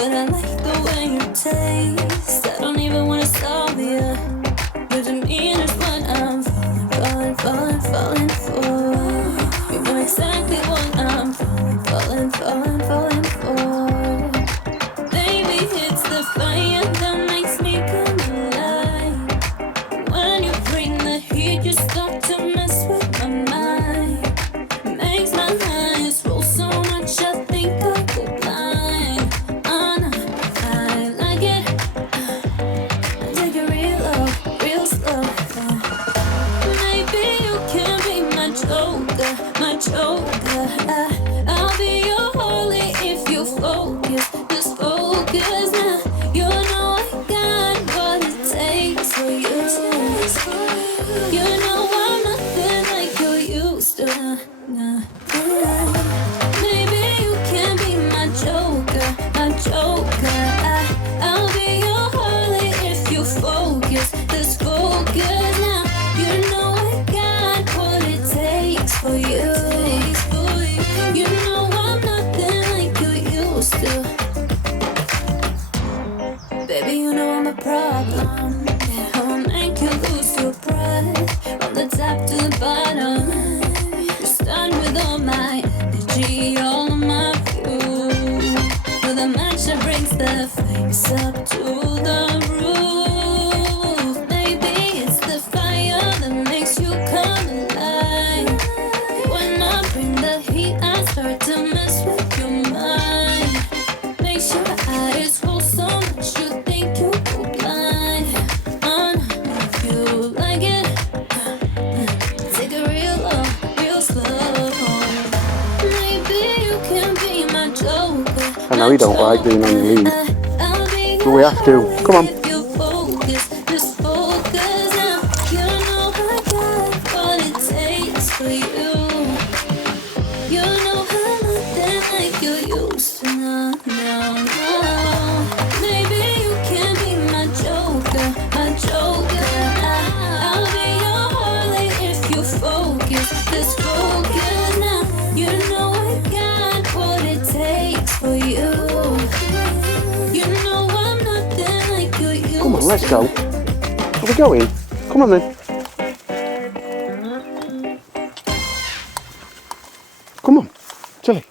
but I like the way you taste. I don't even wanna solve you. Your demeanor's what I'm falling for. You know exactly what I'm falling for. Baby, it's the fire that makes me come alive. When you bring the heat, you start to mess with my mind. Makes my eyes roll so much, I think I go blind. No, I like it. Take it real slow. Maybe you can be my joker. I'll be your Harley if you focus. Just focus now. You know I got what it takes for you. You know I'm nothing like you used to. Nah. Maybe you can be my joker. I'll be your Harley if you focus. Just focus now. You know I got what it takes for you. You know I'm nothing like you used to. Baby, you know I'm a problem. I'll make you lose your breath. From the top to the bottom. You start with all my energy, all of my fuel. You're the match that brings the flames up to the roof. Baby, it's the fire that makes you come alive. When I bring the heat, I start to mess with your mind. Makes your eyes roll so much, you think you go blind. If you like it, take it real slow. Maybe you can be my joker. I know you don't like being on your lead, but we have to. Come on. Just focus now. You know I got what it takes for you. You know I'm nothing like you used to. No. Maybe you can be my joker. I'll be your Harley if you focus. Just focus now. You know I got what it takes for you. You know I'm nothing like you used to. Come on, let's go. Are we going? Come on then. Come on, Tilly.